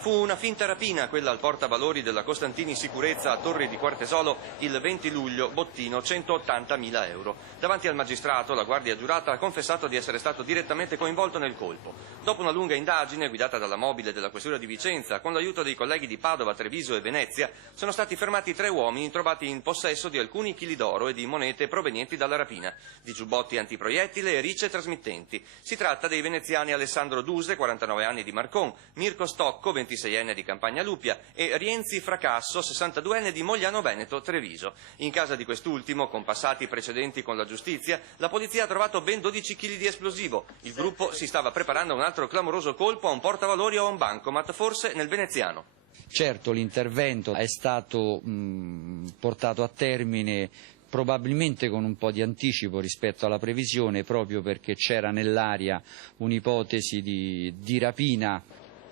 Fu una finta rapina quella al portavalori della Costantini Sicurezza a Torri di Quartesolo il 20 luglio, bottino 180.000 euro. Davanti al magistrato la guardia giurata ha confessato di essere stato direttamente coinvolto nel colpo. Dopo una lunga indagine guidata dalla mobile della Questura di Vicenza, con l'aiuto dei colleghi di Padova, Treviso e Venezia, sono stati fermati 3 uomini trovati in possesso di alcuni chili d'oro e di monete provenienti dalla rapina, di giubbotti antiproiettile e ricce trasmittenti. Si tratta dei veneziani Alessandro Duse, 49 anni di Marcon, Mirko Stocco, 26enne di Campagna Lupia e Rienzi Fracasso, 62enne di Mogliano Veneto, Treviso. In casa di quest'ultimo, con passati precedenti con la giustizia, la polizia ha trovato ben 12 kg di esplosivo. Il gruppo si stava preparando a un altro clamoroso colpo a un portavalori o a un bancomat, forse nel veneziano. Certo, l'intervento è stato portato a termine probabilmente con un po' di anticipo rispetto alla previsione, proprio perché c'era nell'aria un'ipotesi di rapina.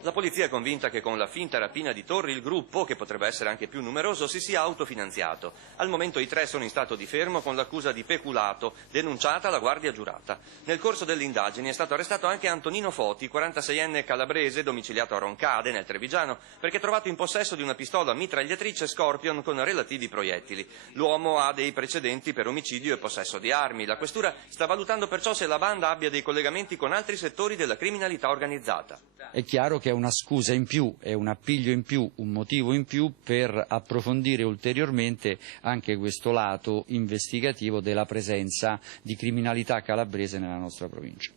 La polizia è convinta che con la finta rapina di Torri il gruppo, che potrebbe essere anche più numeroso, si sia autofinanziato. Al momento i 3 sono in stato di fermo con l'accusa di peculato, denunciata alla guardia giurata. Nel corso delle indagini è stato arrestato anche Antonino Foti, 46enne calabrese, domiciliato a Roncade, nel Trevigiano, perché trovato in possesso di una pistola mitragliatrice Scorpion con relativi proiettili. L'uomo ha dei precedenti per omicidio e possesso di armi. La questura sta valutando perciò se la banda abbia dei collegamenti con altri settori della criminalità organizzata. È chiaro che è una scusa in più, è un appiglio in più, un motivo in più per approfondire ulteriormente anche questo lato investigativo della presenza di criminalità calabrese nella nostra provincia.